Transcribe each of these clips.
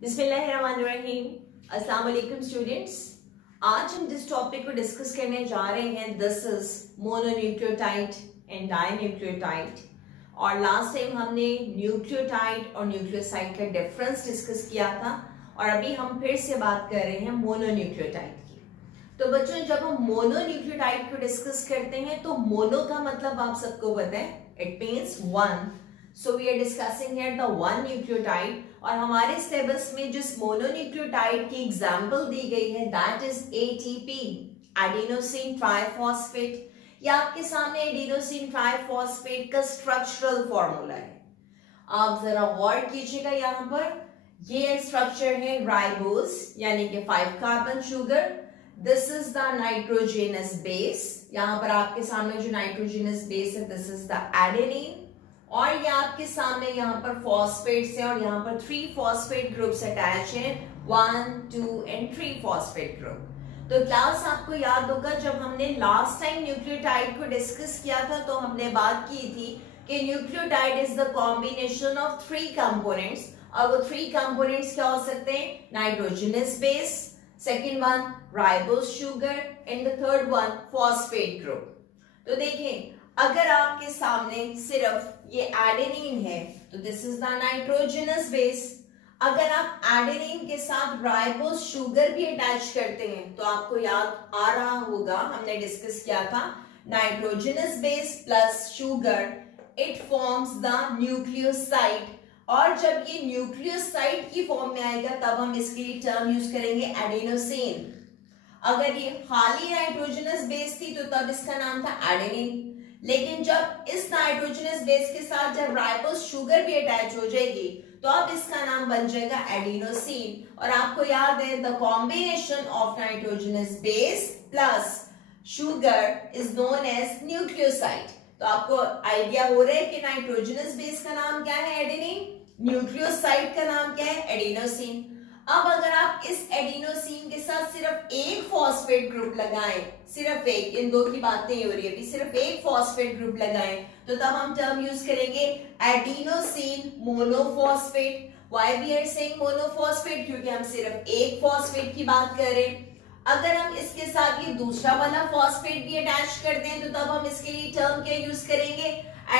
बिस्मिल्लाहिर्रहमानिर्रहीम। अस्सलाम वालेकुम स्टूडेंट्स। आज हम जिस टॉपिक को डिस्कस करने जा रहे हैं this is mononucleotide and dinucleotide. और लास्ट टाइम हमने न्यूक्लियोटाइड और न्यूक्लियोसाइड का डिफरेंस डिस्कस किया था और अभी हम फिर से बात कर रहे हैं मोनोन्यूक्लियोटाइड की। तो बच्चों, जब हम मोनोन्यूक्लियोटाइड को डिस्कस करते हैं तो मोनो का मतलब आप सबको पता है, it means one. So we are discussing here the one nucleotide. और हमारे सिलेबस में जिस मोनोन्यूक्लियोटाइड की एग्जांपल दी गई है that is ATP, adenosine triphosphate. ये आपके सामने एडेनोसिन ट्राइफॉस्फेट का स्ट्रक्चरल फॉर्मूला है। आप जरा गौर कीजिएगा, यहाँ पर ये स्ट्रक्चर है राइबोज यानी कि 5 carbon sugar. This is the nitrogenous base. यहाँ पर आपके सामने जो नाइट्रोजेनस बेस है दिस इज द एडेनिन। और ये आपके सामने यहाँ पर फॉस्फेट्स है और यहाँ पर 3 फॉस्फेट ग्रुप्स अटैच हैं, 1, 2 एंड 3 फॉस्फेट ग्रुप। तो क्लास आपको याद होगा जब हमने लास्ट टाइम न्यूक्लियोटाइड को डिस्कस किया था तो हमने बात की थी कि nucleotide is the combination of 3 components. और वो 3 कंपोनेंट्स क्या हो सकते हैं? Nitrogenous base, second one ribose sugar and the third one phosphate group. तो देखें, अगर आपके सामने सिर्फ ये एडेनिन है तो this is the nitrogenous base. अगर आप एडेनिन के साथ राइबोज शुगर भी अटैच करते हैं तो आपको याद आ रहा होगा, हमने डिस्कस किया था nitrogenous base plus sugar it forms the nucleoside. और जब ये न्यूक्लियोसाइड की फॉर्म में आएगा तब हम इसके लिए टर्म यूज करेंगे एडेनोसिन। अगर ये खाली नाइट्रोजनस बेस थी तो तब इसका नाम था एडेनिन। लेकिन जब इस नाइट्रोजनस बेस के साथ जब राइबोज शुगर भी अटैच हो जाएगी तो अब इसका नाम बन जाएगा एडेनोसिन। और आपको याद है the combination of nitrogenous base plus sugar is known as nucleoside. तो आपको आइडिया हो रहा है कि नाइट्रोजनस बेस का नाम क्या है? एडेनिन। न्यूक्लियोसाइड का नाम क्या है? एडेनोसिन। अब अगर आप इस एडेनोसिन के साथ सिर्फ एक फॉस्फेट ग्रुप लगाएं, सिर्फ एक, इन दो की बात नहीं हो रही है अभी, सिर्फ एक फॉस्फेट ग्रुप लगाएं तो तब हम टर्म यूज करेंगे adenosine monophosphate. Why we are saying monophosphate? क्योंकि हम सिर्फ एक फॉस्फेट की बात कर रहे हैं। अगर हम इसके साथ ये दूसरा वाला फॉस्फेट भी अटैच कर दें तो तब हम इसके लिए टर्म क्या यूज करेंगे?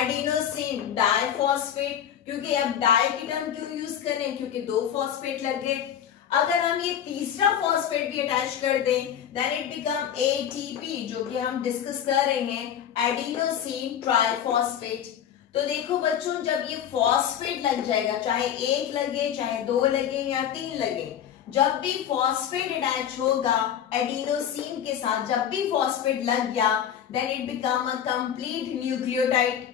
Adenosine diphosphate. क्योंकि अब डाई की टर्म क्यों यूज करें? क्योंकि 2 फॉस्फेट लग गए। अगर हम ये तीसरा फॉस्फेट भी अटैच कर दें देन इट बिकम एटीपी, जो कि हम डिस्कस कर रहे हैं एडेनोसिन ट्राइफॉस्फेट। तो देखो बच्चों, जब ये फॉस्फेट लग जाएगा, चाहे 1 लगे, चाहे 2 लगे या 3 लगे, जब भी फॉस्फेट अटैच होगा एडेनोसिन के साथ, जब भी फॉस्फेट लग गया then it become a complete nucleotide.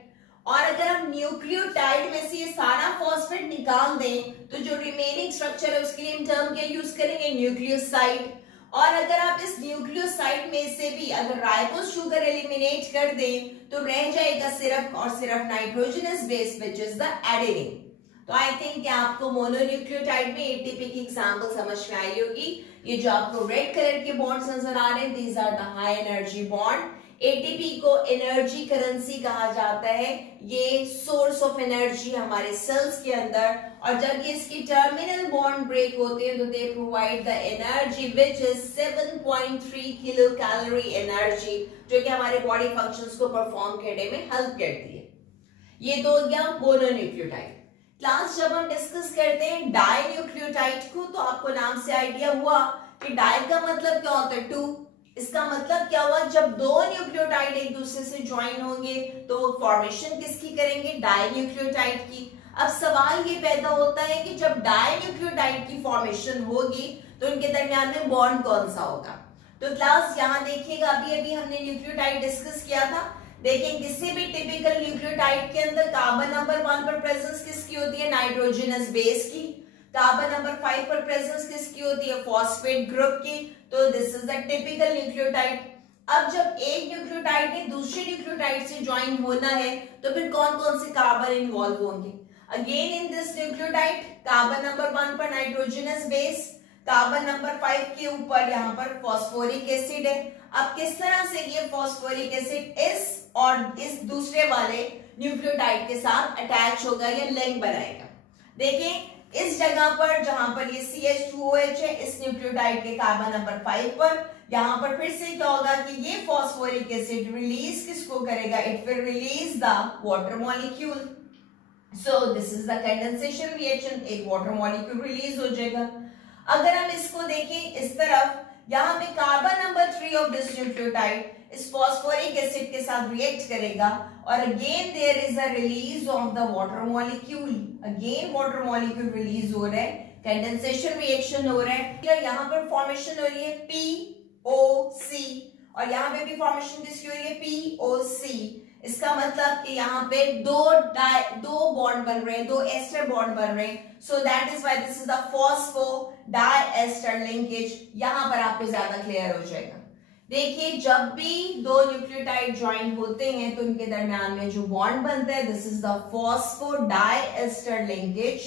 और अगर हम न्यूक्लियोटाइड में से ये सारा फॉस्फेट निकाल दें तो जो रिमेनिंग स्ट्रक्चर है उसके लिए हम टर्म क्या यूज करेंगे? न्यूक्लियोसाइड। और अगर आप इस न्यूक्लियोसाइड में से भी अगर राइबोज शुगर एलिमिनेट कर दें तो रह जाएगा सिर्फ और सिर्फ nitrogenous base which is the adenine. तो आई थिंक आपको मोनोन्यूक्लियोटाइड में एटीपी की एग्जांपल समझ में आई होगी। ये जो आपको रेड कलर के बॉन्ड्स नजर आ रहे हैं these are the high energy bond. ATP को एनर्जी करेंसी कहा जाता है। ये सोर्स ऑफ एनर्जी हमारे सेल्स के अंदर, और जब ये इसकी टर्मिनल बॉन्ड ब्रेक होते हैं तो they provide the energy which is 7.3 kilo calorie energy, जो कि हमारे बॉडी फंक्शंस को परफॉर्म करने में हेल्प करती है। ये तो हो गया मोनोन्यूक्लियोटाइड। क्लास जब हम डिस्कस करते हैं डाई न्यूक्लियोटाइड को तो आपको नाम से आइडिया हुआ कि डाई का मतलब क्या होता है? 2। इसका मतलब क्या हुआ? जब 2 न्यूक्लियोटाइड एक दूसरे से ज्वाइन होंगे तो फॉर्मेशन किसकी करेंगे? डाई न्यूक्लियोटाइड की। अब सवाल ये पैदा होता है कि जब डाई न्यूक्लियोटाइड की फॉर्मेशन होगी तो उनके दरमियान में बॉन्ड कौन सा होगा? तो क्लास यहाँ देखिएगा, अभी अभी हमने न्यूक्लियोटाइड डिस्कस किया था। देखें, किसी भी टिपिकल न्यूक्लियोटाइड के अंदर कार्बन नंबर 1 पर प्रेजेंस किसकी होती है? नाइट्रोजनस बेस की। कार्बन नंबर 5 पर प्रेजेंस किसकी होती है? फॉस्फेट ग्रुप की। तो this is the typical nucleotide. अब जब एक न्यूक्लियोटाइड ने दूसरे न्यूक्लियोटाइड से ज्वाइन होना है तो फिर कौन कौन से कार्बन इन्वॉल्व होंगे? Again in this nucleotide carbon number 1 पर नाइट्रोजनस बेस, कार्बन नंबर 5 के ऊपर यहाँ पर फॉस्फोरिक एसिड है। अब किस तरह से ये फॉस्फोरिक एसिड इस और इस दूसरे वाले न्यूक्लियोटाइड के साथ अटैच होगा या लिंक बनाएगा? देखें, इस जगह पर जहां पर ये CH2OH है, इस न्यूक्लियोटाइड के कार्बन नंबर 5 पर, यहां पर फिर से क्या होगा कि ये फॉस्फोरिक एसिड रिलीज किसको करेगा, it will release the water molecule. So this is the condensation reaction, एक वाटर मॉलिक्यूल रिलीज हो जाएगा। अगर हम इसको देखें इस तरफ, यहाँ पे carbon number 3 of this nucleotide इस फॉस्फोरिक एसिड के साथ रिएक्ट करेगा और again there is a release of the water molecule, again water molecule release हो रहा है, कंडेंसेशन रिएक्शन हो रहा है। यहाँ पर फॉर्मेशन हो रही है POC और यहाँ पे भी फॉर्मेशन किसकी हो रही है, POC। इसका मतलब कि यहाँ पे दो बॉन्ड बन रहे हैं, दो एस्टर बॉन्ड बन रहे हैं। So that is why this is the phospho diester linkage. यहाँ पर आपको ज्यादा क्लियर हो जाएगा। देखिए, जब भी दो न्यूक्लियोटाइड ज्वाइन होते हैं तो उनके दरमियान में जो बॉन्ड बनता है, this is the phospho diester linkage.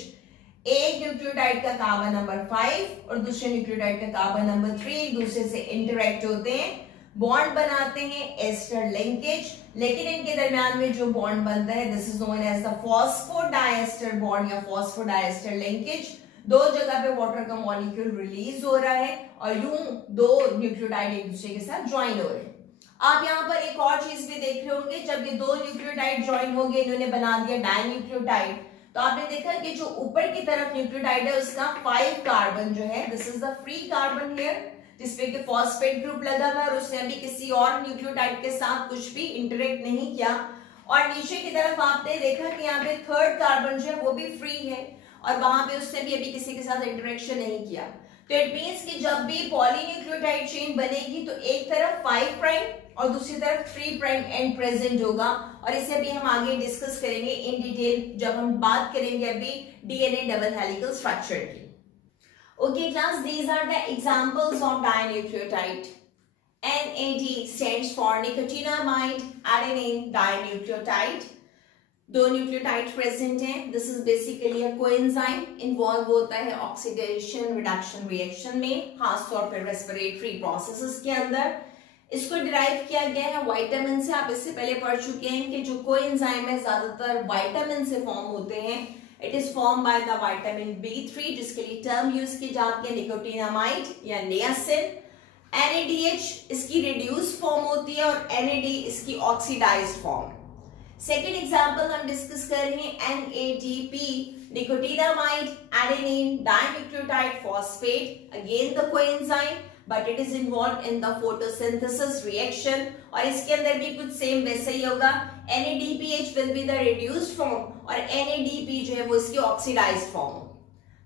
एक न्यूक्लियोटाइड का कार्बन नंबर 5 और दूसरे न्यूक्लियोटाइड का कार्बन नंबर 3 एक दूसरे से इंटरेक्ट होते हैं, बॉन्ड बनाते हैं, एस्टर लिंकेज। लेकिन इनके दरमियान में जो बॉन्ड बनता है, this is known as the phosphodiester bond या फॉस्फोडाइएस्टर लिंकेज। दो जगह पे वाटर का मॉलिक्यूल रिलीज हो रहा है और यूं दो न्यूक्लियोटाइड एक दूसरे के साथ ज्वाइन हो रहे हैं। आप यहाँ पर एक और चीज भी देख रहे होंगे, जब ये दो न्यूक्लियोटाइड ज्वाइन हो गए, इन्होंने बना दिया डाइन्यूक्लियोटाइड, तो आपने देखा कि जो ऊपर की तरफ न्यूक्लियोटाइड है उसका 5 कार्बन जो है, this is the free carbon here, जिसपे कि फॉस्फेट ग्रुप लगा हुआ है और उसने अभी किसी और न्यूक्लियोटाइड के साथ कुछ भी इंटरेक्ट नहीं किया। और नीचे की तरफ आपने देखा कि यहाँ पे 3rd कार्बन जो है वो भी फ्री है और वहां पे उसने भी अभी किसी के साथ इंटरेक्शन नहीं किया। तो इट मींस कि जब भी पॉलीन्यूक्लियोटाइड चेन बनेगी तो एक तरफ 5 प्राइम और दूसरी तरफ 3 प्राइम एंड प्रेजेंट होगा और इसे भी हम आगे डिस्कस करेंगे इन डिटेल जब हम बात करेंगे अभी डीएनए डबल हेलिकल स्ट्रक्चर की। Okay class, these are the examples of dinucleotide. NAD stands for nicotinamide adenine dinucleotide. दो न्यूक्लियोटाइड प्रेजेंट हैं। This is basically a coenzyme, involve होता है ऑक्सीडेशन रिडक्शन रिएक्शन में, खासतौर पर रेस्पिरेटरी प्रोसेसेस के अंदर। इसको डिराइव किया गया है विटामिन से। आप इससे पहले पढ़ चुके हैं कि जो कोएंजाइम है ज्यादातर विटामिन से फॉर्म होते हैं। It is form by the vitamin B3, जिसके लिए टर्म यूज की जाती है निकोटिनामाइड या नियासिन। NADH इसकी रिड्यूस फॉर्म होती है और NAD इसकी ऑक्सीडाइज्ड फॉर्म। सेकेंड एग्जाम्पल हम डिस्कस कर रहे हैं NADP, nicotinamide adenine dinucleotide phosphate, again the coenzyme but it is involved in the photosynthesis reaction और इसके अंदर भी कुछ सेम वैसे ही होगा। NADPH will be the reduced form और NADP जो है वो इसकी oxidized form।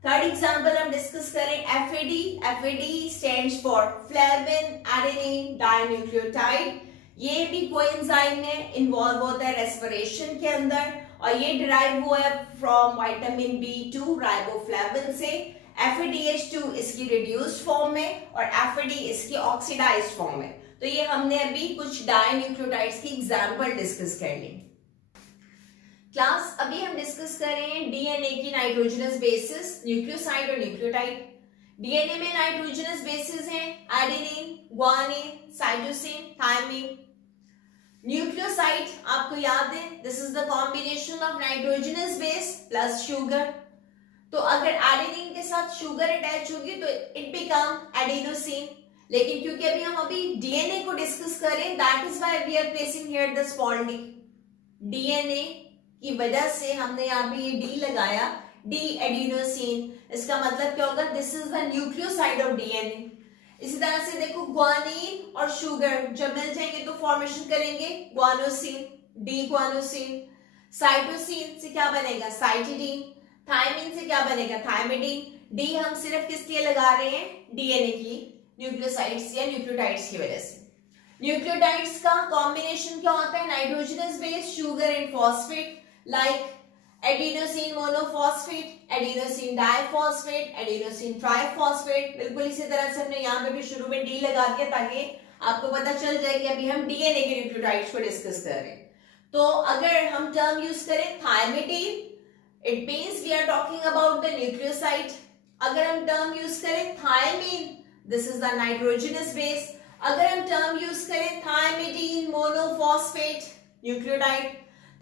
थर्ड एग्जांपल हम डिस्कस करें FAD। FAD stands for flavin adenine dinucleotide। ये भी कोएंजाइम में इन्वॉल्व होता है रेस्पिरेशन के अंदर और ये डिराइव हुआ है फ्रॉम विटामिन B2 राइबोफ्लेविन से। FADH2 इसकी रिड्यूस्ड फॉर्म में और FAD इसकी ऑक्सीडाइज्ड फॉर्म में। तो ये हमने अभी कुछ डाइन्यूक्लियोटाइड्स की एग्जांपल डिस्कस कर ली। क्लास अभी हम डिस्कस कर रहे हैं डीएनए की नाइट्रोजनस बेसिस, न्यूक्लियोसाइड और न्यूक्लियोटाइड। डीएनए में नाइट्रोजनस बेसिस हैं adenine, guanine, cytosine, thymine. Nucleoside आपको याद है, this is the combination of nitrogenous base plus sugar. तो अगर एडेनिन के साथ शुगर अटैच होगी तो इट बिकम एडेनोसिन। लेकिन क्योंकि अभी डीएनए को डिस्कस करें, that is why we are placing here the small D. DNA की वजह से हमने यहाँ पे ये डी लगाया, डी एडेनोसिन। इसका मतलब क्या होगा, this is the nucleoside of DNA. इसी तरह से देखो ग्वानिन और शुगर जब मिल जाएंगे तो फॉर्मेशन करेंगे ग्वानोसिन, डी ग्वानोसिन। साइटोसिन से क्या बनेगा, साइटिडीन। थायमिन से क्या बनेगा, थायमिडीन। डी हम सिर्फ किसके लिए लगा रहे हैं, डीएनए की न्यूक्लियोसाइड्स या न्यूक्लियोटाइड्स की वजह से। न्यूक्लियोटाइड्स का कॉम्बिनेशन क्या होता है, nitrogenous base, sugar and phosphate, like adenosine monophosphate, adenosine diphosphate, adenosine triphosphate. बिल्कुल इसी तरह से हमने यहाँ पे भी शुरू में डी लगा दिया ताकि आपको पता चल जाए कि अभी हम डीएनए के न्यूक्लियोटाइड्स को डिस्कस कर रहे हैं। तो अगर हम टर्म यूज करें thymidine, it means we are talking about the nucleoside. अगर हम टर्म यूज करें thymine, this is the nitrogenous base. अगर हम टर्म यूज करें thymidine monophosphate nucleotide,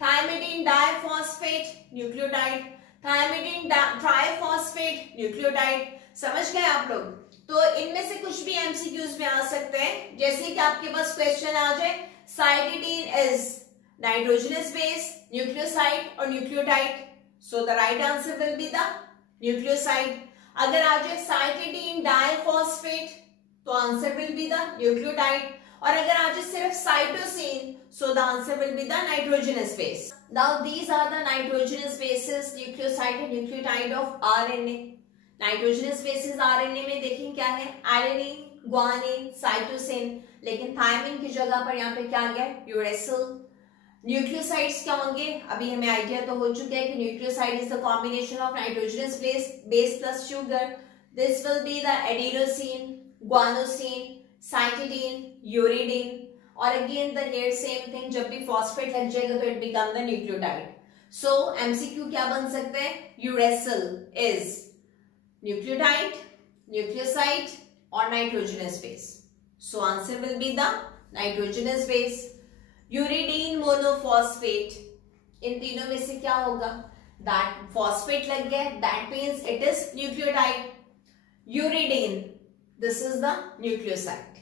thymidine diphosphate nucleotide, thymidine triphosphate nucleotide. समझ गए आप लोग? तो इनमें से कुछ भी एमसीक्यूज में आ सकते हैं, जैसे कि आपके पास क्वेश्चन आ जाए cytidine is nitrogenous base, nucleoside और nucleotide, so the right answer will be the nucleoside. अगर आ जाए साइटिडीन डाइफॉस्फेट तो answer will be the nucleotide, और अगर आ जाए सिर्फ cytosine so the answer will be the nitrogenous base. Now these are the nitrogenous bases nucleoside and nucleotide of RNA. Nitrogenous bases RNA में देखें क्या है, एडेनिन, ग्वानिन, साइटोसिन, लेकिन थायमिन की जगह पर यहाँ पे क्या आ गया, यूरेसिल। न्यूक्लियोसाइड्स क्या होंगे, अभी हमें आइडिया तो हो चुका है कि nucleoside is the combination of nitrogenous base plus sugar. This will be the adenosine, guanosine, cytidine, uridine, और again the here same thing, जब भी फॉस्फेट लग जाएगा तो it become the nucleotide. So MCQ क्या बन सकते हैं, यूरेसिल इज न्यूक्लियोटाइड, न्यूक्लियोसाइड और nitrogenous base, so answer will be the nitrogenous base. Uridine monophosphate, इन तीनों में से क्या होगा, दैट फॉस्फेट लग गया, that means it is nucleotide. Uridine, this is the nucleoside.